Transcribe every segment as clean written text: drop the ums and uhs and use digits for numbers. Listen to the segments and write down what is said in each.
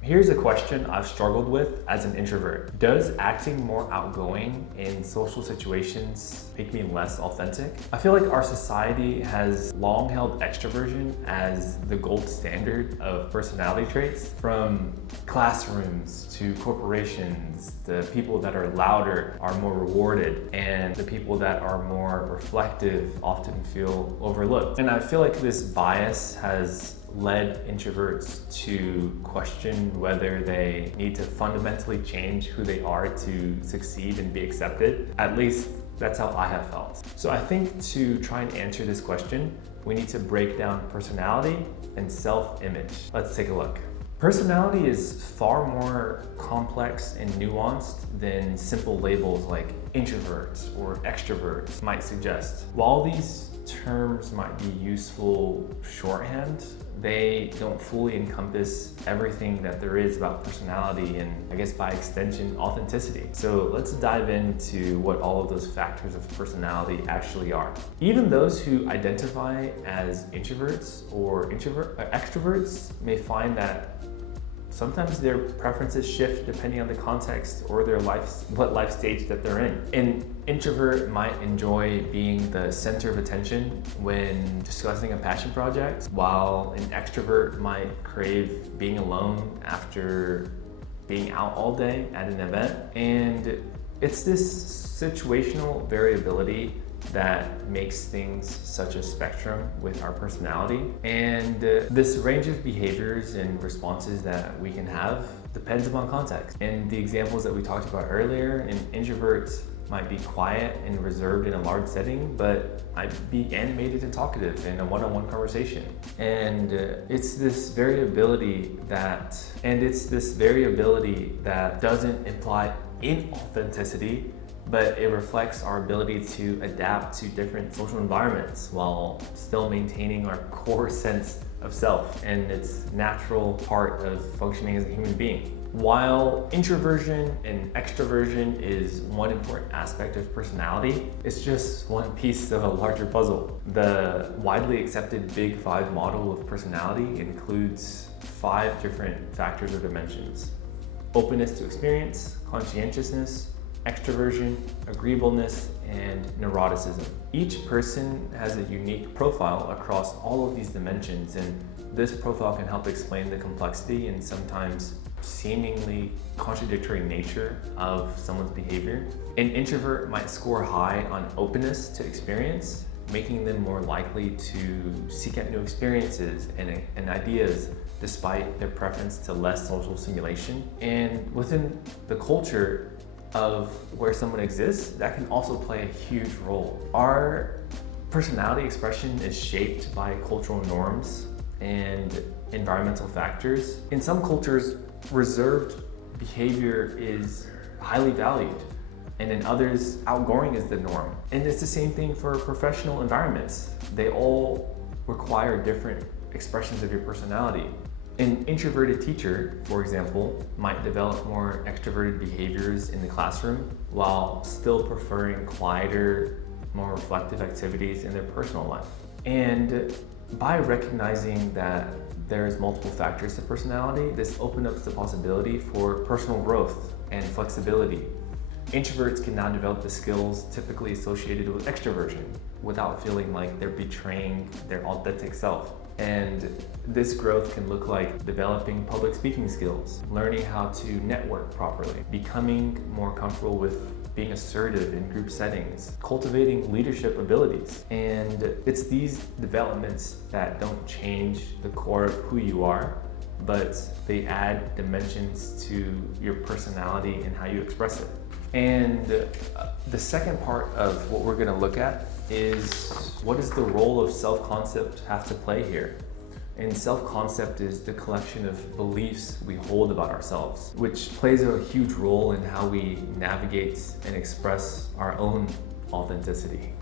Here's a question I've struggled with as an introvert. Does acting more outgoing in social situations make me less authentic? I feel like our society has long held extroversion as the gold standard of personality traits. From classrooms to corporations, the people that are louder are more rewarded, and the people that are more reflective often feel overlooked. And I feel like this bias has led introverts to question whether they need to fundamentally change who they are to succeed and be accepted. At least that's how I have felt. So I think to try and answer this question, we need to break down personality and self-image. Let's take a look. Personality is far more complex and nuanced than simple labels like introverts or extroverts might suggest. While these terms might be useful shorthand, they don't fully encompass everything that there is about personality and, I guess by extension, authenticity. So let's dive into what all of those factors of personality actually are. Even those who identify as introverts or extroverts may find that sometimes their preferences shift depending on the context or what life stage that they're in. An introvert might enjoy being the center of attention when discussing a passion project, while an extrovert might crave being alone after being out all day at an event. And it's this situational variability that makes things such a spectrum with our personality. And this range of behaviors and responses that we can have depends upon context. And the examples that we talked about earlier, an introvert might be quiet and reserved in a large setting, but might be animated and talkative in a one-on-one conversation. And it's this variability that doesn't imply inauthenticity, but it reflects our ability to adapt to different social environments while still maintaining our core sense of self and its natural part of functioning as a human being. While introversion and extroversion is one important aspect of personality, it's just one piece of a larger puzzle. The widely accepted Big Five model of personality includes 5 different factors or dimensions: openness to experience, conscientiousness, extroversion, agreeableness, and neuroticism. Each person has a unique profile across all of these dimensions, and this profile can help explain the complexity and sometimes seemingly contradictory nature of someone's behavior. An introvert might score high on openness to experience, making them more likely to seek out new experiences and ideas despite their preference to less social stimulation. And within the culture of where someone exists, that can also play a huge role. Our personality expression is shaped by cultural norms and environmental factors. In some cultures, reserved behavior is highly valued, and in others, outgoing is the norm. And it's the same thing for professional environments. They all require different expressions of your personality. An introverted teacher, for example, might develop more extroverted behaviors in the classroom while still preferring quieter, more reflective activities in their personal life. And by recognizing that there's multiple factors to personality, this opens up the possibility for personal growth and flexibility. Introverts can now develop the skills typically associated with extroversion without feeling like they're betraying their authentic self. And this growth can look like developing public speaking skills, learning how to network properly, becoming more comfortable with being assertive in group settings, cultivating leadership abilities. And it's these developments that don't change the core of who you are, but they add dimensions to your personality and how you express it. And the second part of what we're going to look at is, what does the role of self-concept have to play here? And self-concept is the collection of beliefs we hold about ourselves, which plays a huge role in how we navigate and express our own authenticity.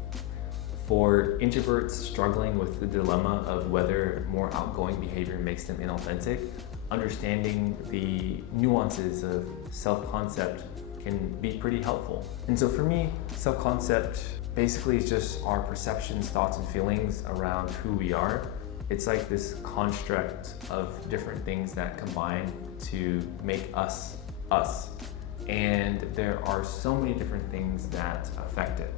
For introverts struggling with the dilemma of whether more outgoing behavior makes them inauthentic, understanding the nuances of self-concept can be pretty helpful. And so for me, self-concept basically is just our perceptions, thoughts, and feelings around who we are. It's like this construct of different things that combine to make us us. And there are so many different things that affect it.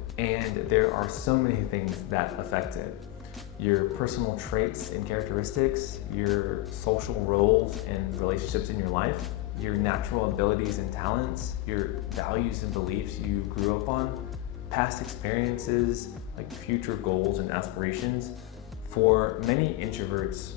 Your personal traits and characteristics, your social roles and relationships in your life, your natural abilities and talents, your values and beliefs you grew up on, past experiences, like future goals and aspirations. For many introverts,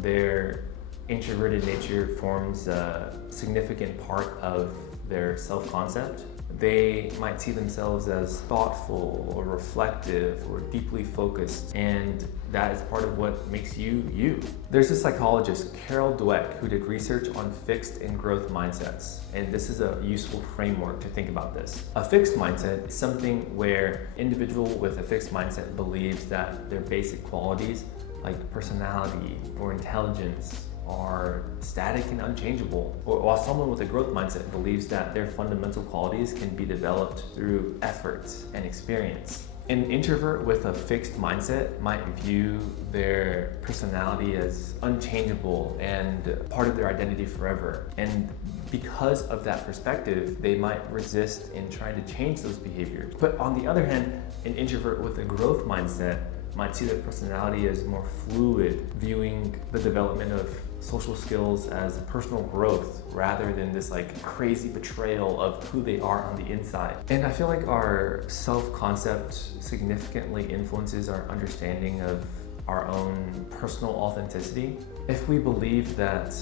their introverted nature forms a significant part of their self-concept. They might see themselves as thoughtful or reflective or deeply focused, and that is part of what makes you you. There's a psychologist, Carol Dweck, who did research on fixed and growth mindsets, and this is a useful framework to think about this. A fixed mindset is something where an individual with a fixed mindset believes that their basic qualities like personality or intelligence are static and unchangeable, while someone with a growth mindset believes that their fundamental qualities can be developed through effort and experience. An introvert with a fixed mindset might view their personality as unchangeable and part of their identity forever. And because of that perspective, they might resist in trying to change those behaviors. But on the other hand, an introvert with a growth mindset might see their personality as more fluid, viewing the development of social skills as personal growth rather than this like crazy betrayal of who they are on the inside. And I feel like our self-concept significantly influences our understanding of our own personal authenticity. If we believe that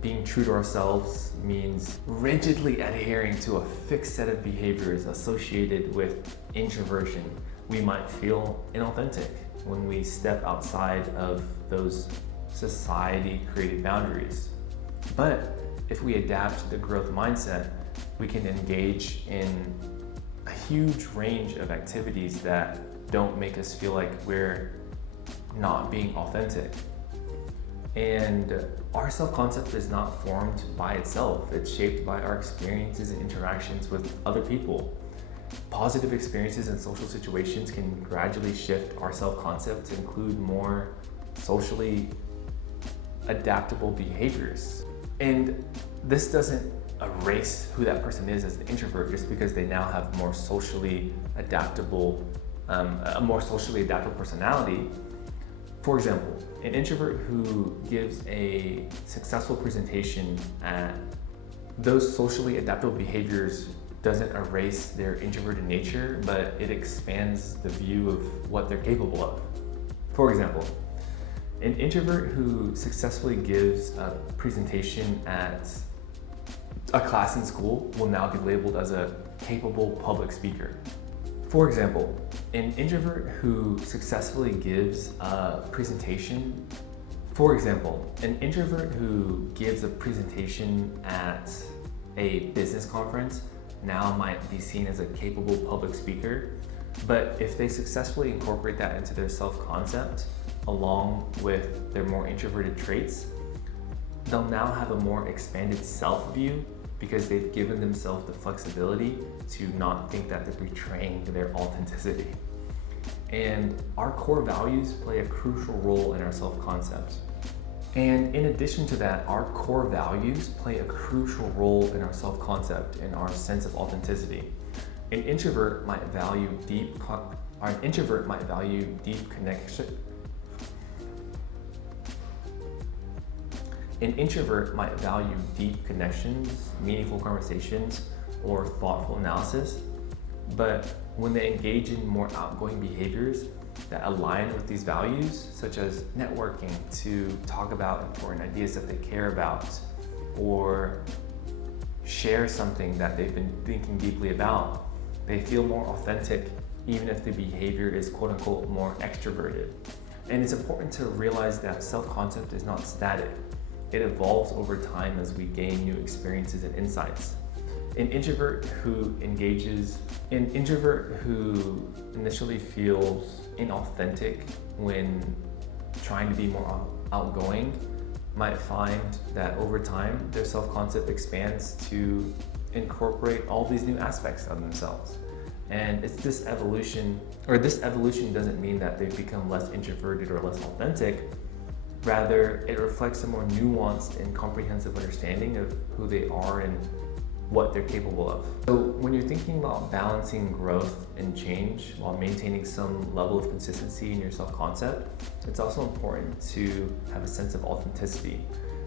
being true to ourselves means rigidly adhering to a fixed set of behaviors associated with introversion, we might feel inauthentic when we step outside of those society-created boundaries. But if we adapt the growth mindset, we can engage in a huge range of activities that don't make us feel like we're not being authentic. And our self-concept is not formed by itself. It's shaped by our experiences and interactions with other people. Positive experiences in social situations can gradually shift our self-concept to include more socially adaptable behaviors. And this doesn't erase who that person is as an introvert just because they now have a more socially adaptable personality. For example, an introvert who gives a successful presentation at those socially adaptable behaviors doesn't erase their introverted nature, but it expands the view of what they're capable of. For example, an introvert who successfully gives a presentation at a class in school will now be labeled as a capable public speaker. For example, an introvert who successfully gives a presentation at a business conference now might be seen as a capable public speaker. But if they successfully incorporate that into their self-concept, along with their more introverted traits, they'll now have a more expanded self-view because they've given themselves the flexibility to not think that they're betraying their authenticity. And our core values play a crucial role in our self-concept. And in addition to that, our core values play a crucial role in our self-concept and our sense of authenticity. An introvert might value deep connection. An introvert might value deep connections, meaningful conversations, or thoughtful analysis. But when they engage in more outgoing behaviors that align with these values, such as networking to talk about important ideas that they care about, or share something that they've been thinking deeply about, they feel more authentic, even if the behavior is quote unquote more extroverted. And it's important to realize that self-concept is not static. It evolves over time as we gain new experiences and insights. An introvert who initially feels inauthentic when trying to be more outgoing might find that over time their self-concept expands to incorporate all these new aspects of themselves. And it's this evolution doesn't mean that they've become less introverted or less authentic. Rather, it reflects a more nuanced and comprehensive understanding of who they are and what they're capable of. So when you're thinking about balancing growth and change while maintaining some level of consistency in your self-concept, it's also important to have a sense of authenticity.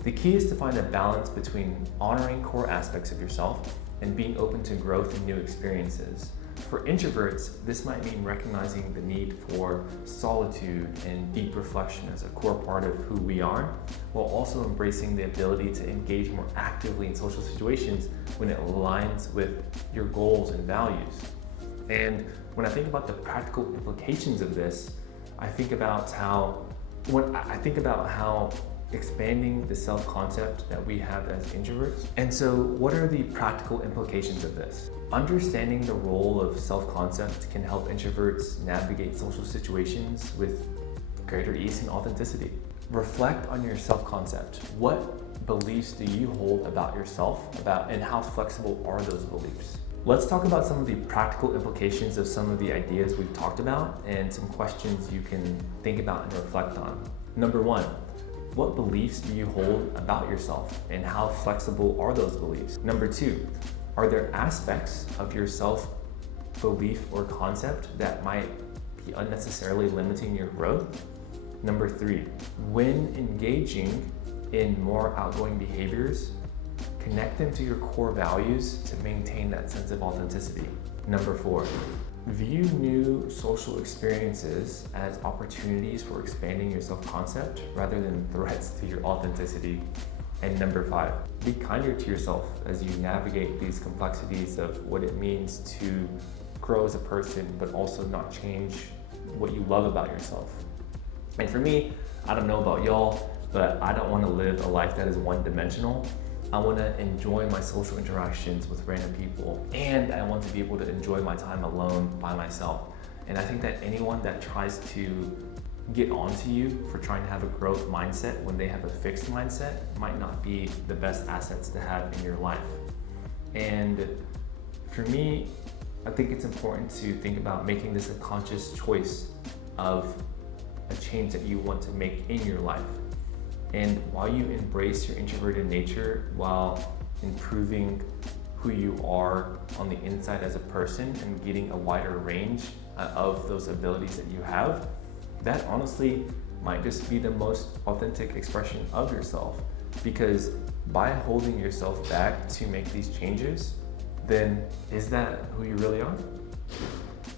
The key is to find a balance between honoring core aspects of yourself and being open to growth and new experiences. For introverts, this might mean recognizing the need for solitude and deep reflection as a core part of who we are, while also embracing the ability to engage more actively in social situations when it aligns with your goals and values. And when I think about the practical implications of this, I think about how expanding the self-concept that we have as introverts. And so what are the practical implications of this? Understanding the role of self-concept can help introverts navigate social situations with greater ease and authenticity. Reflect on your self-concept. What beliefs do you hold about yourself, and how flexible are those beliefs? Let's talk about some of the practical implications of some of the ideas we've talked about and some questions you can think about and reflect on. Number one, what beliefs do you hold about yourself and how flexible are those beliefs? Number two, are there aspects of your self-belief or concept that might be unnecessarily limiting your growth? Number three, when engaging in more outgoing behaviors, connect them to your core values to maintain that sense of authenticity. Number four, view new social experiences as opportunities for expanding your self-concept rather than threats to your authenticity. And number five, be kinder to yourself as you navigate these complexities of what it means to grow as a person, but also not change what you love about yourself. And for me, I don't know about y'all, but I don't want to live a life that is one-dimensional. I want to enjoy my social interactions with random people, and I want to be able to enjoy my time alone by myself. And I think that anyone that tries to get onto you for trying to have a growth mindset when they have a fixed mindset might not be the best assets to have in your life. And for me, I think it's important to think about making this a conscious choice of a change that you want to make in your life. And while you embrace your introverted nature while improving who you are on the inside as a person and getting a wider range of those abilities that you have, that honestly might just be the most authentic expression of yourself. Because by holding yourself back to make these changes, then is that who you really are?